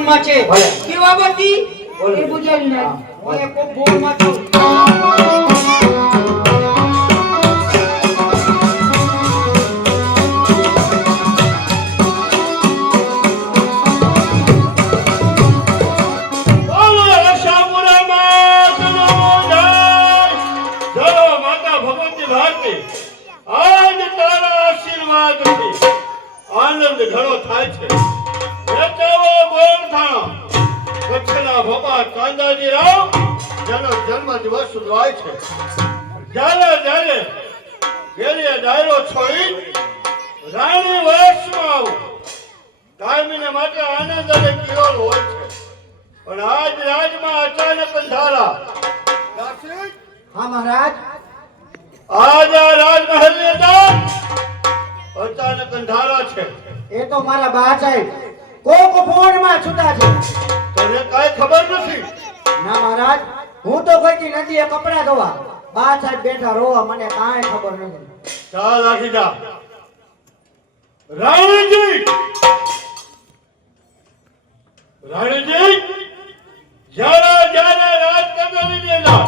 ગામમાં છે કેવા બધી એ બુજાવી ના ઓય કો બોલ માં તો આનંદ ઘણો થાય છે વેચાવો ગોળથાણો કચ્છના ભગવાન ચાંદાજી રાવ જેનો જન્મ દિવસ ઉજવાય છે જ્યારે જ્યારે ગેલીએ ડાયરો છોડી રાણી વર્ષમાં આવું કાયમીને માટે આનંદ અને કિરોલ હોય છે પણ આજ રાજમાં અચાનક અંધારા હા મહારાજ આજ આ રાજમહેલની અંદર અચાનક અંધારા છે એ તો મારા બા સાહેબ કોક ફોનમાં છૂટા છે તને કાઈ ખબર નથી ના મહારાજ હું તો કોઈ નદીએ કપડા ધોવા બા સાહેબ બેઠા રોવા મને કાંઈ ખબર નથી ચાલ રાખી જા રાણીજી જ્યારે જ્યારે રાજ કરવાની દેના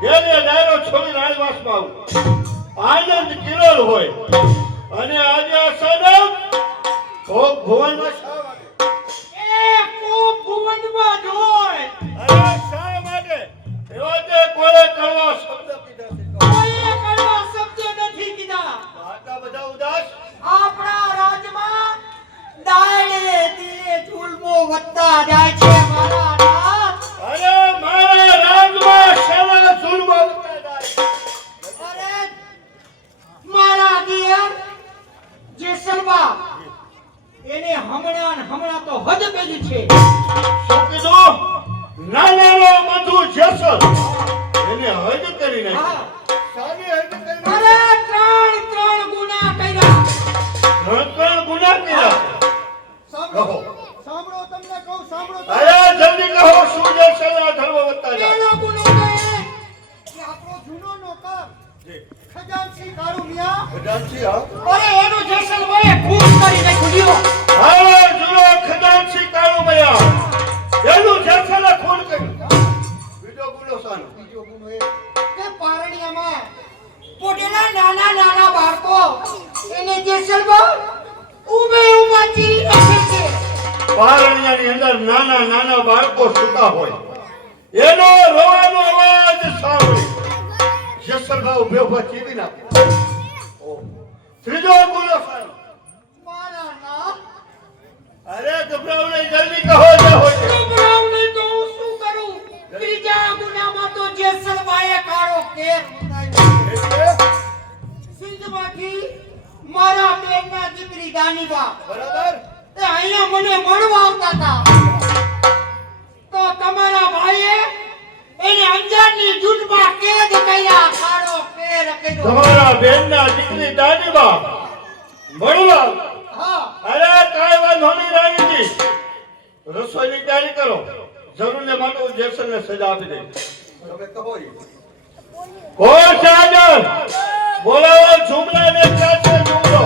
ગેલે ડાયરો છોડી રાજવાસમાં આવું આનંદ કિરોલ હોય અને આજે આ સદમ કોક ભુવનમાં શા માટે એ કોક ભુવનમાં જોય અરે શા માટે એવો તે કોઈ કડવો શબ્દ કીધા છે કોઈ કડવો શબ્દ નથી કીધા આટલા બધા ઉદાસ આપણા રાજમાં દાયડે દિલે જુલ્મો વધતા જાય છે મારા રાજ અરે મારા રાજમાં શેના જુલ્મો વધતા જાય અરે મારા દિયર જેસલવા એને હમણાં તો હદ પેલી છે શું કીધું નાનાનો બધું જેસલ એને હદ કરી નાખી સારી હદ કરી અરે ત્રણ ગુના કર્યા ત્રણ ગુના કર્યા કહો સાંભળો તમને કહું સાંભળો અરે જલ્દી કહો શું જેસલના ધર્મ વધતા જાય પેલો ગુનો તો એ કે આપણો જૂનો નોકર ખજાનચી કાળુ મિયા ખજાનચી હા અરે એનું જેસલવાએ ખૂન કરી નાખ્યું હવે જુઓ ખજાનચી કાળુ મયા એનું જેસલે ખૂન કર્યું બીજો ગુનો સાનો બીજો ગુનો એ કે પારણિયામાં પોટેલા નાના બાળકો એને જેસલવા ઉભા ચીરી નાખે છે પારણિયાની અંદર નાના બાળકો સૂતા હોય એનો રોવાનો અવાજ સાંભળી જેસલભાઈ ઉભે ચીરી નાખે ત્રીજો ગુનો સાનો મારા નામ અરે ગભરાવ નહીં જલ્દી કહો જે હોય તે. ગભરાવ નહીં તો હું શું કરું ત્રીજા ગુનામાં તો જેસલવાએ કાળો કેર ઉતાર્યો એટલે સિંધમાંથી મારા બેનના દીકરી દાનીબા બરાબર તે અહીંયા મને મળવા આવતા હતા તો તમારા ભાઈએ એને અંજારની જૂઠમાં કેદ કર્યા કાળો કેર કર્યો તમારા બેનના દીકરી દાદીબા મળવા હા અરે કાંઈ વાંધો નહીં રાણીજી રસોઈની તૈયારી કરો જરૂર ને માટે હું જેસલને સજા આપી દઈશ તમે કહો કોણ છે આગળ બોલાવો ઝુમલાને સાથે ઝુમલો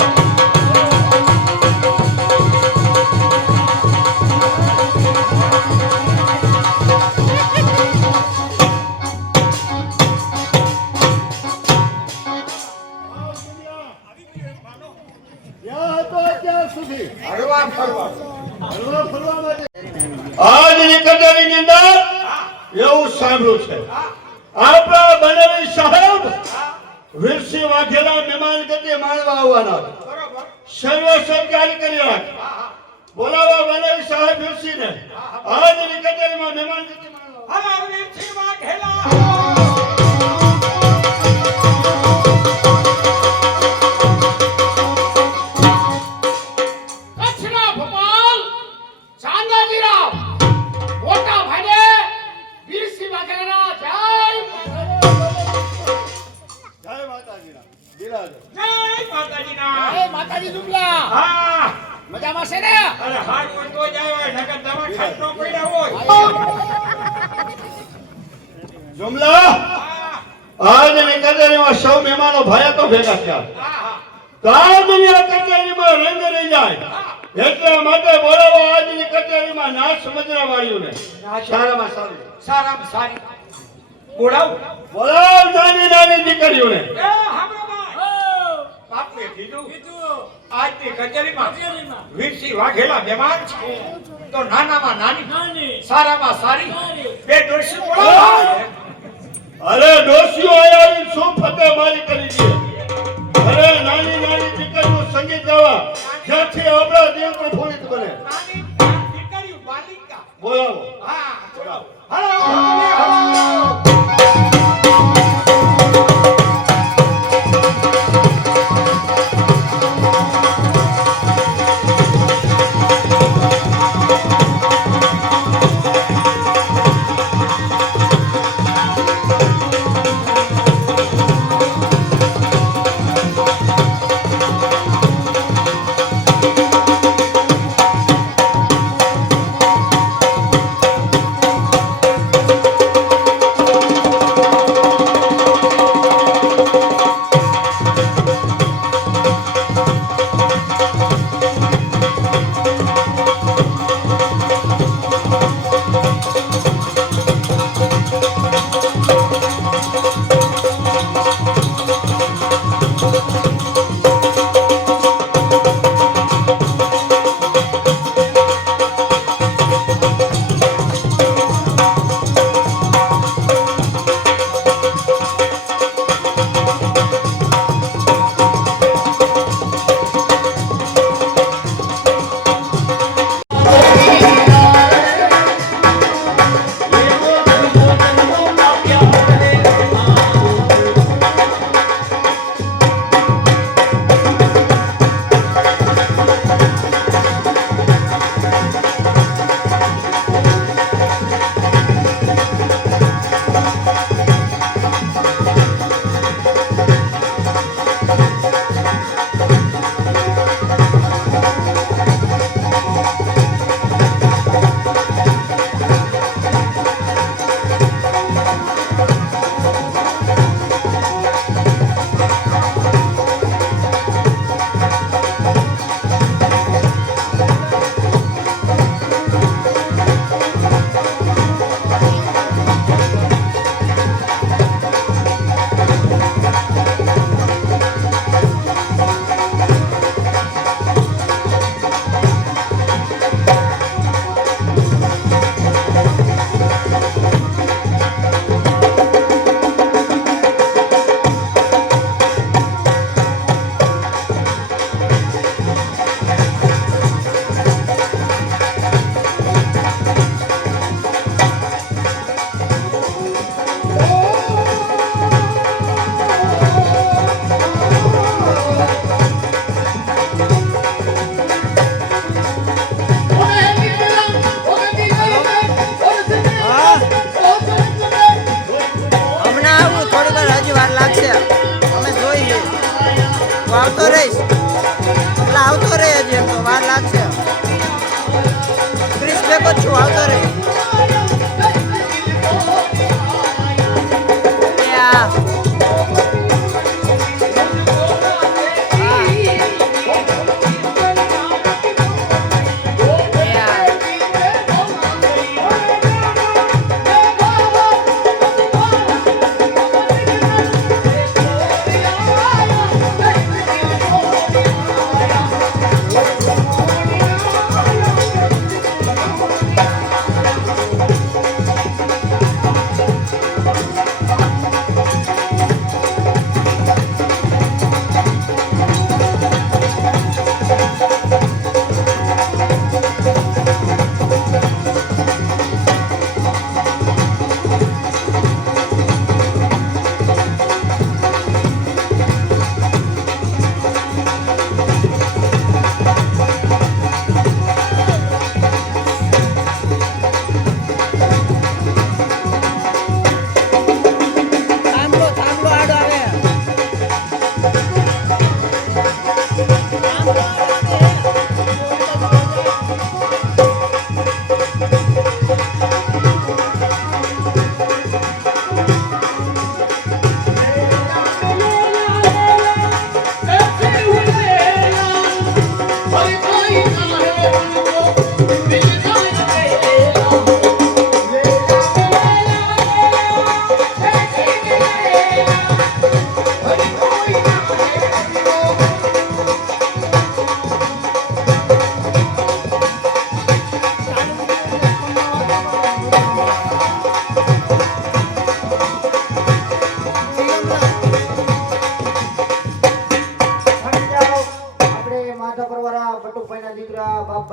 આજની કચેરીની અંદર એવું સાંભળ્યું છે આપણા બનેવી સાહેબ વીરસિંહ વાઘેલા મહેમાન ગતિ માણવા આવવાના સર્વ સરકારી કરી રાખ બોલાવા બનેવી સાહેબ વીરસિંહને આજની કચેરીમાં મહેમાન ગતિ માણવા હા વીરસિંહ વાઘેલા માતાજી જુમલા હા મજામાં છે ને અરે હાર કોઈ તો જ આવ્યો નકર દવાખાને નો પડ્યા હોય જુમલા આજની કચેરીમાં સૌ મહેમાનો ભાયા તો ભેગા થયા તો આજની કચેરીમાં રંગ રહી જાય એટલા માટે બોલાવો આજની કચેરીમાં નાશ સમજરા વાળ્યું ને સારામાં સારું સારામાં સારી બોલાવો. બોલાવ નાની નાની દીકરીઓને એ હામરાભાઈ, બાપુએ કીધું આજની કચેરીમાં વીરસિંહ વાઘેલા મહેમાન છે તો નાનામાં નાની સારામાં સારી બે ડોશી બોલાવો. અરે ડોશીઓ આયા શું ફતે મારી કરી દે. અરે નાની નાની દીકરીઓ સંગીત ગાવા જ્યાંથી આપણા દેવ પ્રફુલ્લિત બને. નાની દીકરીઓ બાલિકા. બોલાવો. હા બોલાવો. Hello hello. આવતો રહીશ એટલે આવતો રહે હજી એમ તો વાર લાગશે. ક્રિસ ભેગો જ છું, આવતો રહે.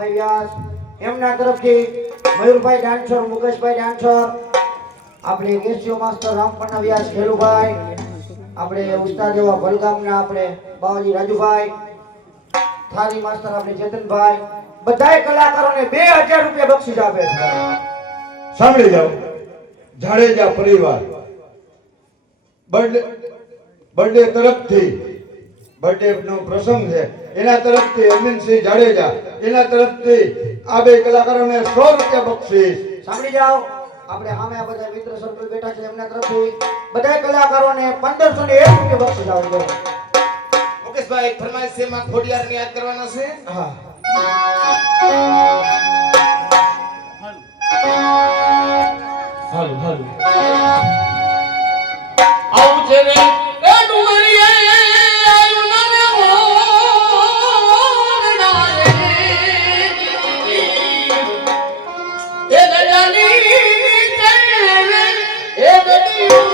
ભાઈ વ્યાસ એમના તરફથી મયુરભાઈ ડાન્સર, મુકેશભાઈ ડાન્સર, આપણે કેશિયો માસ્ટર રામપન્ના વ્યાસ ખેલુભાઈ, આપણે ઉસ્તાદ એવા ભલગામના આપણે બાવાજી રાજુભાઈ, થારી માસ્ટર આપણે ચેતનભાઈ, બધાય કલાકારોને 2000 રૂપિયા બક્ષિસ આપે છે. સાંભળી જાઓ. જાડેજા પરિવાર બર્થડે તરફથી બર્થડે નો પ્રસંગ છે એના તરફથી અમીનસિંહ જાડેજા એના તરફથી આ બે કલાકારોને 100 રૂપિયા બક્ષિસ. સાંભળી જાઓ. આપણે સામે આ બધા મિત્ર સર્કલ બેઠા છે એમના તરફથી બધાય કલાકારોને 1501 રૂપિયા બક્ષિસ આપજો. મુકેશભાઈ એક ફરમાઈશ છે, માં ખોડિયારને યાદ કરવાના છે. હા. હાલો હાલો આવું છે રે એ ડુંગરીએ આયુ ના રે મોરડા રે એ ગડાની ચેવે એ ગડિયું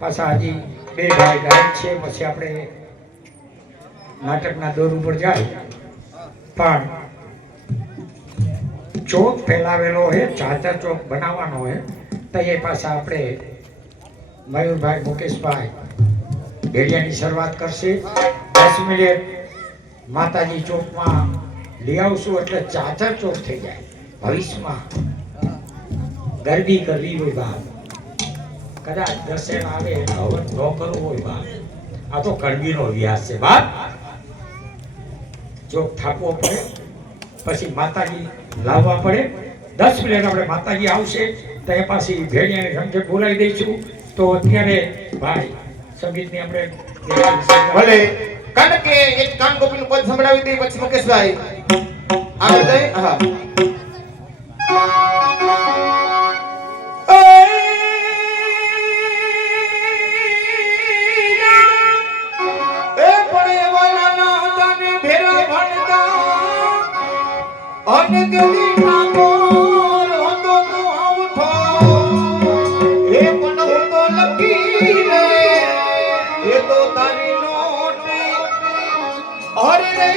પાછા હજી બે ભાઈ ગાયક છે, પછી આપણે નાટકના દોર ઉપર જાય. પણ ચોક ફેલાવેલો હે, ચાદર ચોક બનાવવાનો હે, તો એ પાછા આપણે મયુરભાઈ, મુકેશભાઈ ભેડિયાની શરૂઆત કરશે. 10 મિનિટ માતાજી ચોકમાં લઈ આવશું એટલે ચાદર ચોક થઈ જાય. ભવિષ્યમાં ગરબી કરવી હોય બાપ, કદાચ દશેરા આવે હવન ન કરવું હોય બાપ, આ તો કડબીનો વ્યાસ છે બાપ. ચોક થાપવો પડે, પછી માતાજી લાવવા પડે. 10 મિનિટ આપણે માતાજી આવશે તો એ પાછી ભેડિયાની રમઝટ બોલાવી દઈશું. તો અત્યારે ભાઈ સંગીતની આપણે ભલે કનકે એક કાન ગોપીનું પદ સંભળાવી દે, પછી મુકેશભાઈ આગળ જાય. હા અનગલી ઠાકોર હતો તું આવઠો, એ પણ હતો લકી રે, એ તો તારી નોટ. અરે રે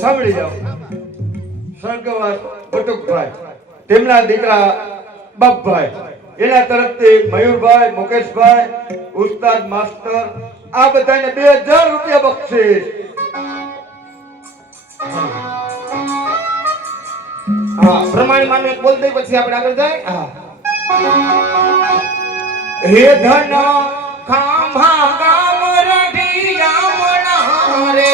સાંભળી જાઓ. સ્વર્ગવાસ બટુકભાઈ, તેમના દીકરા બાપભાઈ, એના તરફથી મયુરભાઈ, મુકેશભાઈ, ઉસ્તાદ માસ્ટર, આ બધાને 2000 રૂપિયા બક્ષિસ. હા, પ્રમાણમાં એક બોલ દઈ પછી આપણે આગળ જાય. હા. હે ધન ખાંભા ગામ રઢિયામણા રે.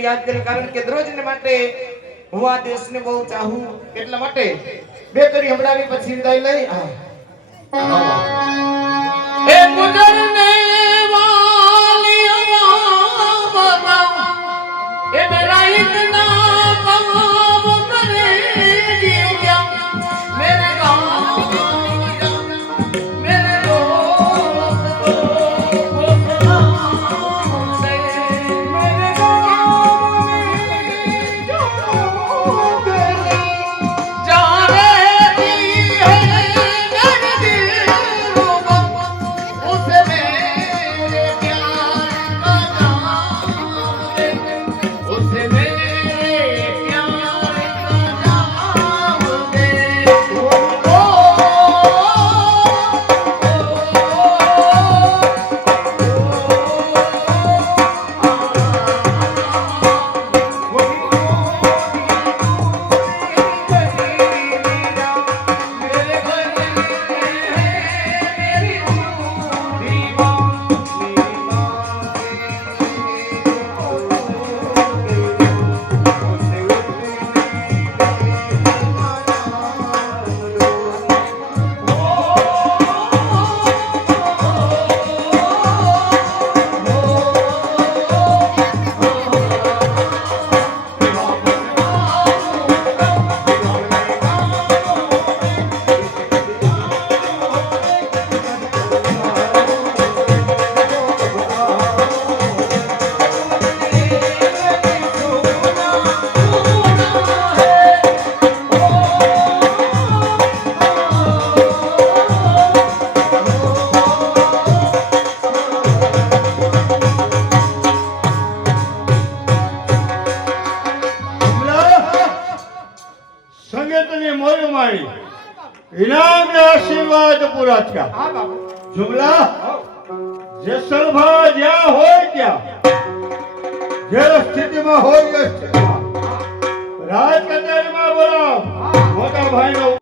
કરી યાદ કરી કારણ કે દરરોજને માટે હું આ દેશને બહુ ચાહું એટલા માટે બે કરી હમણાં પછી વિદાય લઈ એ ગુજરને વાલી અવામ એ મેરા ઇતના કામ કરેગી ક્યા મેરે ગાँव मेरे दोस्त को सलाम दे मेरे गाँव में जो जाने दी है मेरे दिल को उसे मेरे प्यार का नाम दे उसे मेरे प्यार का नाम दे સંગીતની મોજ માણી ઇનામને આશીર્વાદ પૂરા થયા હા બાપુ જુમલા જેસલભા જ્યાં હોય ત્યાં જે સ્થિતિમાં હોય એ સ્થિતિમાં રાજ કચેરીમાં બોલાવ મોટા ભાઈનો